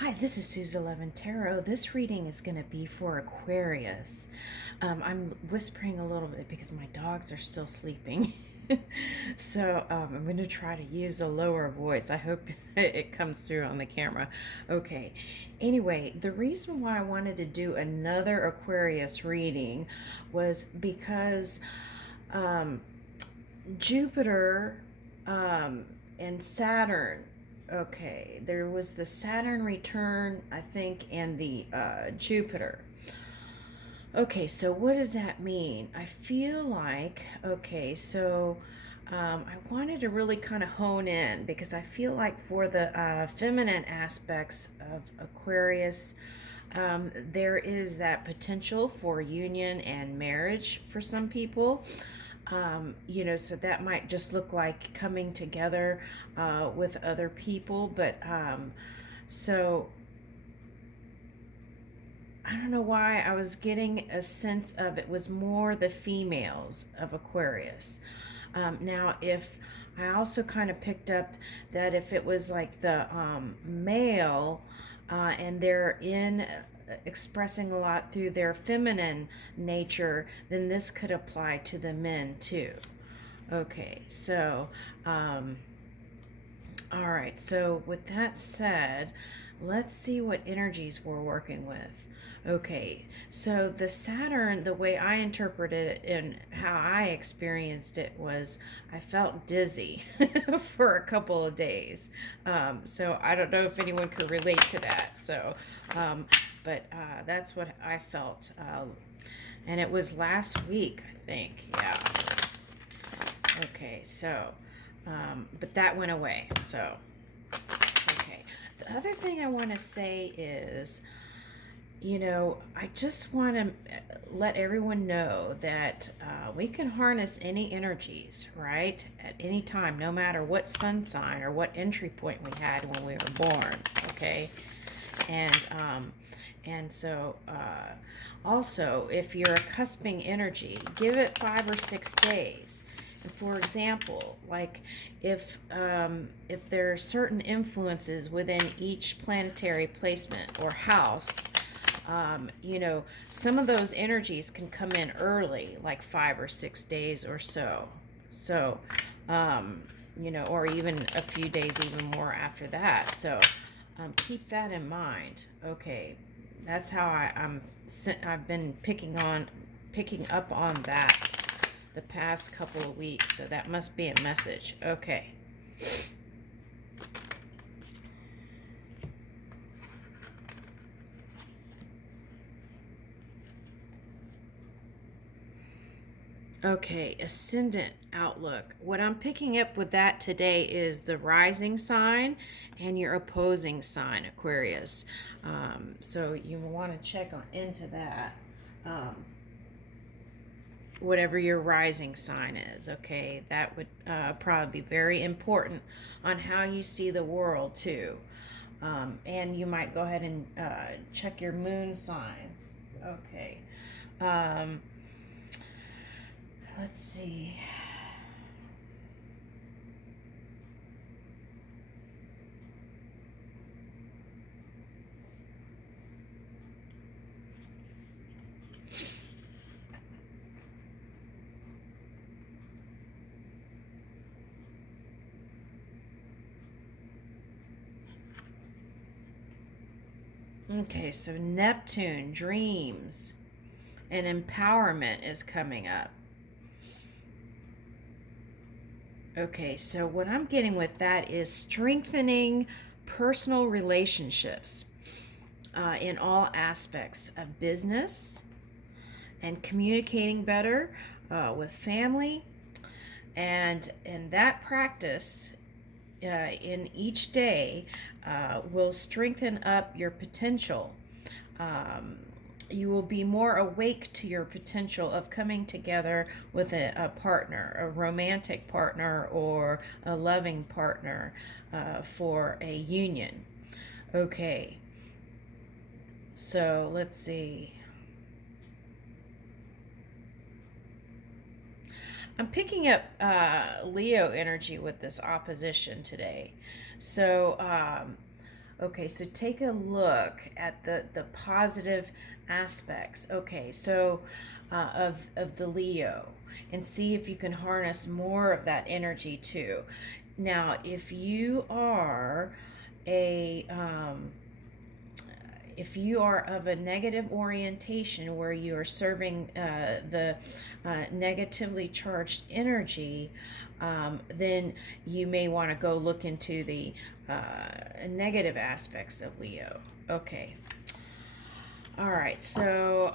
Hi, this is Suze 11 Tarot. This reading is going to be for Aquarius. I'm whispering a little bit because my dogs are still sleeping. So I'm going to try to use a lower voice. I hope it comes through on the camera. Okay. Anyway, the reason why I wanted to do another Aquarius reading was because um, Jupiter and Saturn. Okay, there was the Saturn return, I think, and the Jupiter. Okay, so what does that mean? I feel like, okay, so I wanted to really kind of hone in because I feel like for the feminine aspects of Aquarius, there is that potential for union and marriage for some people. So that might just look like coming together with other people, but so I don't know why I was getting a sense of it was more the females of Aquarius. Now, if I also kind of picked up that if it was like the male and they're in expressing a lot through their feminine nature, then this could apply to the men too. Okay, so all right, so with that said, let's see what energies we're working with. Okay, so the Saturn, the way I interpreted it and how I experienced it was I felt dizzy for a couple of days. So I don't know if anyone could relate to that. But that's what I felt. And it was last week, I think. Yeah. Okay, so, but that went away. So, okay. The other thing I want to say is, I just want to let everyone know that we can harness any energies, right? At any time, no matter what sun sign or what entry point we had when we were born, okay? And also, if you're a cusping energy, give it 5 or 6 days. And for example, like if there are certain influences within each planetary placement or house, some of those energies can come in early, like 5 or 6 days or so. So, or even a few days, even more after that. So, keep that in mind. Okay, that's how I've been picking up on that the past couple of weeks. So that must be a message. Okay. Okay, ascendant outlook. What I'm picking up with that today is the rising sign and your opposing sign, Aquarius. So you want to check into that, whatever your rising sign is. Okay, that would probably be very important on how you see the world too. And you might go ahead and check your moon signs. Okay. Um, let's see. Okay, so Neptune, dreams, and empowerment is coming up. Okay, so what I'm getting with that is strengthening personal relationships in all aspects of business and communicating better with family. And in that practice, in each day, will strengthen up your potential. You will be more awake to your potential of coming together with a partner, a romantic partner, or a loving partner for a union. Okay, so let's see. I'm picking up Leo energy with this opposition today. So, Okay, so take a look at the positive aspects. Okay, so of the Leo, and see if you can harness more of that energy too. Now, a if you are of a negative orientation where you are serving the negatively charged energy, then you may want to go look into the negative aspects of Leo. Okay. All right. So,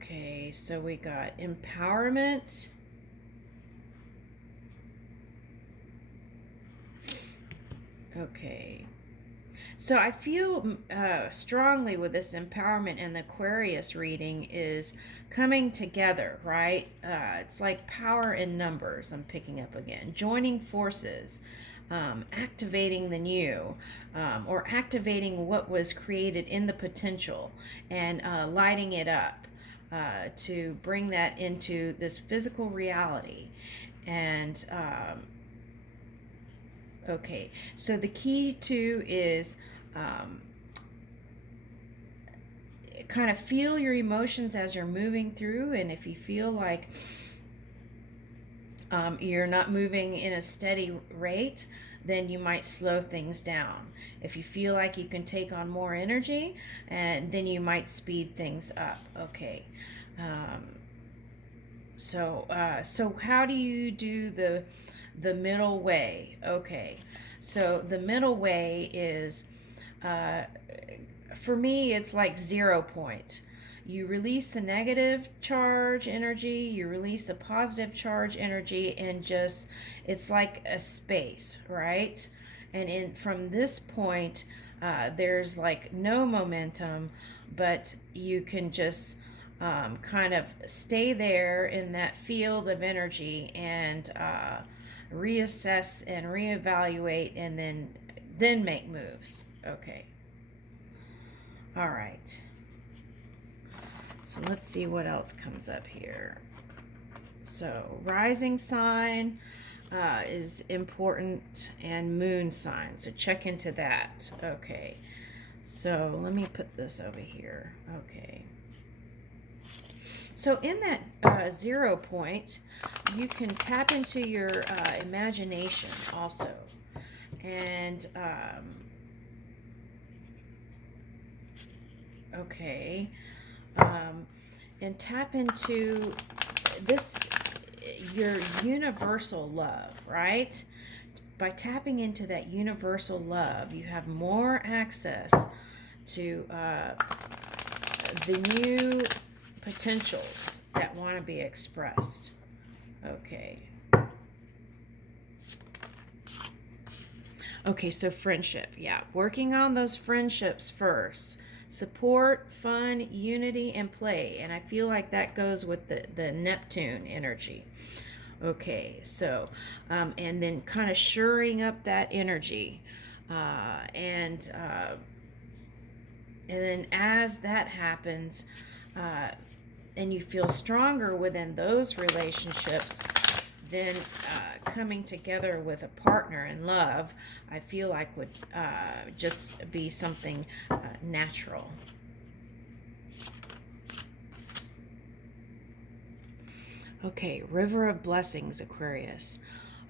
okay. So we got empowerment. Okay. So I feel strongly with this empowerment, and the Aquarius reading is coming together, right? It's like power in numbers, I'm picking up again. Joining forces, activating the new, or activating what was created in the potential, and lighting it up to bring that into this physical reality. And okay, so the key too is kind of feel your emotions as you're moving through, and if you feel like you're not moving in a steady rate, then you might slow things down. If you feel like you can take on more energy, and then you might speed things up. Okay. So how do you do the middle way? Okay, so the middle way is, for me, it's like 0 point. You release the negative charge energy, you release the positive charge energy, and just, it's like a space, right? And from this point, there's like no momentum, but you can just kind of stay there in that field of energy, and reassess and reevaluate, and then make moves. Okay. All right. So let's see what else comes up here. So rising sign is important, and moon sign. So check into that. Okay. So let me put this over here. Okay. So in that 0 point, you can tap into your imagination also. And, okay, and tap into this, your universal love, right? By tapping into that universal love, you have more access to the new potentials that want to be expressed. Okay. Okay, so friendship. Yeah, working on those friendships first. Support, fun, unity, and play. And I feel like that goes with the Neptune energy. Okay, so, and then kind of shoring up that energy. And then as that happens, and you feel stronger within those relationships, then coming together with a partner in love, I feel like would just be something natural. Okay, River of Blessings, Aquarius.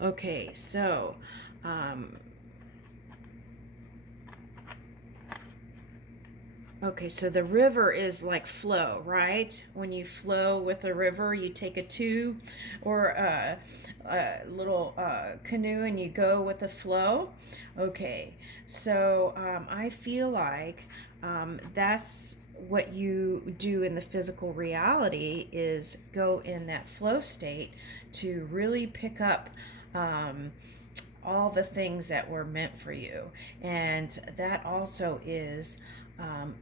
Okay, so okay, so the river is like flow, right? When you flow with a river, you take a tube or a little canoe, and you go with the flow. Okay, so I feel like that's what you do in the physical reality, is go in that flow state to really pick up all the things that were meant for you. And that also is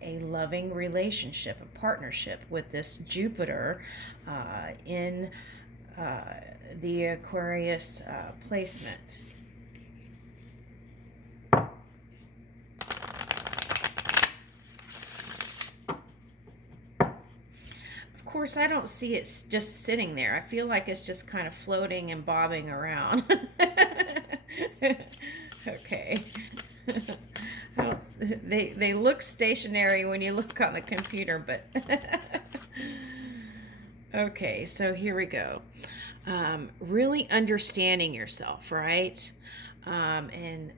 a loving relationship, a partnership with this Jupiter in the Aquarius placement. Of course, I don't see it just sitting there. I feel like it's just kind of floating and bobbing around. Okay. Well, they look stationary when you look on the computer, but okay, so here we go. Really understanding yourself, right? And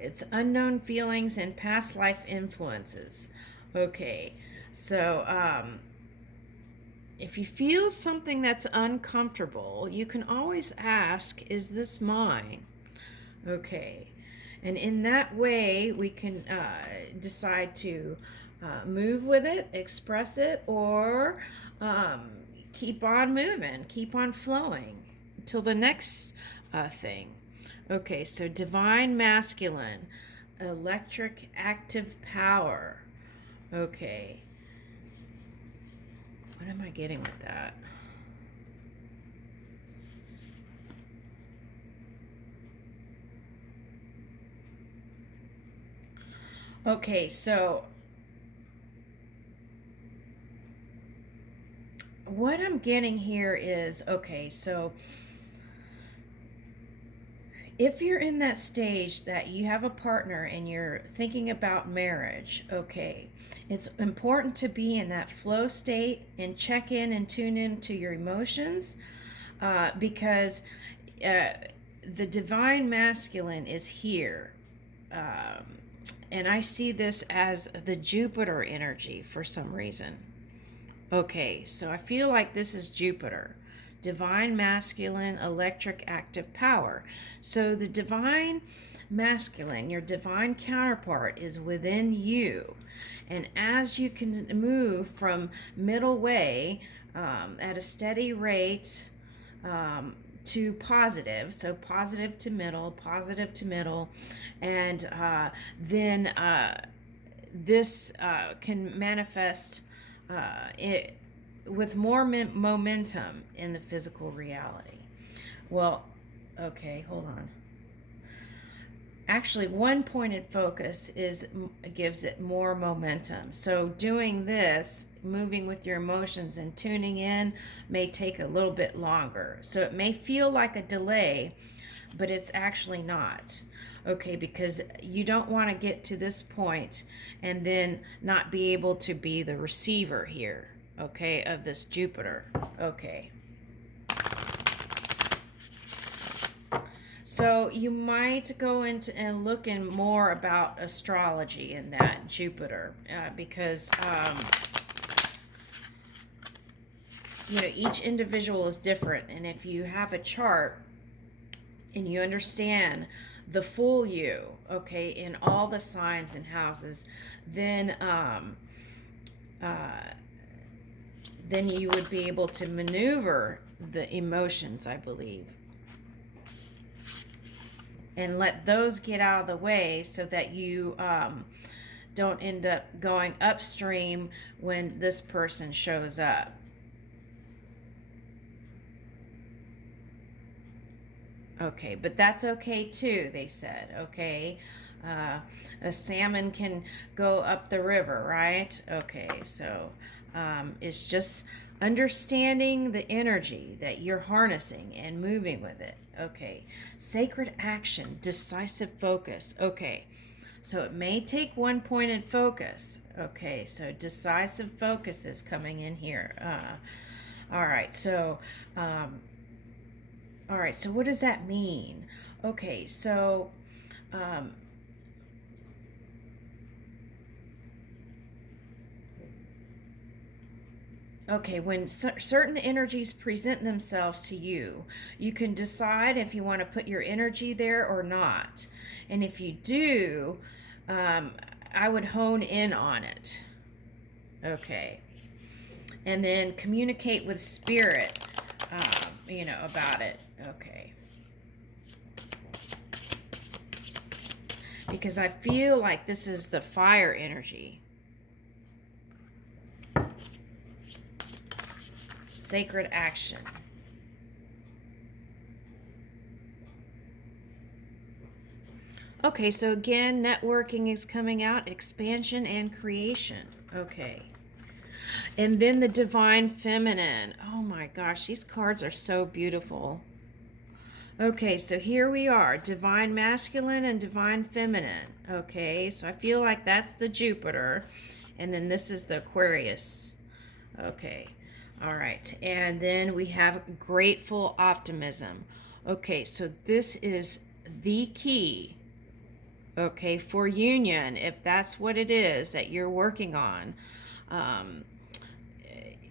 it's unknown feelings and past life influences. Okay, so if you feel something that's uncomfortable, you can always ask, is this mine? Okay. And in that way, we can decide to move with it, express it, or keep on moving, keep on flowing till the next thing. Okay, so divine masculine, electric active power. Okay. What am I getting with that? Okay, so what I'm getting here is, okay, so if you're in that stage that you have a partner and you're thinking about marriage, okay, it's important to be in that flow state and check in and tune in to your emotions because the divine masculine is here. And I see this as the Jupiter energy for some reason. Okay, so I feel like this is Jupiter. Divine masculine electric active power. So the divine masculine, your divine counterpart, is within you. And as you can move from middle way at a steady rate to positive, so positive to middle, and then this can manifest it with more momentum in the physical reality. Well, okay, hold on. Actually, one pointed focus gives it more momentum. So doing this, moving with your emotions and tuning in, may take a little bit longer. So it may feel like a delay, but it's actually not. Okay, because you don't want to get to this point and then not be able to be the receiver here, okay, of this Jupiter. Okay. So you might go into and look in more about astrology in that Jupiter because each individual is different, and if you have a chart and you understand the full you, okay, in all the signs and houses, then you would be able to maneuver the emotions, I believe, and let those get out of the way so that you don't end up going upstream when this person shows up. Okay, but that's okay too, they said, okay? A salmon can go up the river, right? Okay, so it's just understanding the energy that you're harnessing and moving with it. Okay, sacred action, decisive focus. Okay, so it may take one pointed focus. Okay, so decisive focus is coming in here. All right, so what does that mean? Okay, so when certain energies present themselves to you, you can decide if you want to put your energy there or not. And if you do, I would hone in on it. Okay. And then communicate with spirit, about it. Okay. Because I feel like this is the fire energy. Sacred action. Okay, so again, networking is coming out, expansion and creation. Okay. And then the Divine Feminine. Oh my gosh, these cards are so beautiful. Okay, so here we are, Divine Masculine and Divine Feminine. Okay, so I feel like that's the Jupiter, and then this is the Aquarius. Okay, all right, and then we have Grateful Optimism. Okay, so this is the key, okay, for union, if that's what it is that you're working on. Um,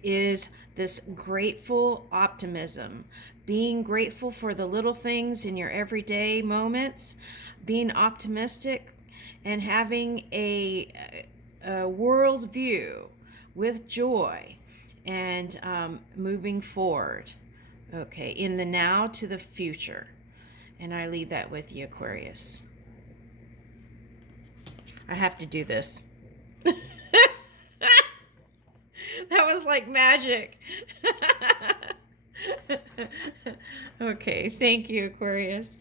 is this grateful optimism, being grateful for the little things in your everyday moments, being optimistic, and having a world view with joy, and moving forward, okay, in the now to the future. And I leave that with you, Aquarius. I have to do this. That was like magic. Okay, thank you, Aquarius.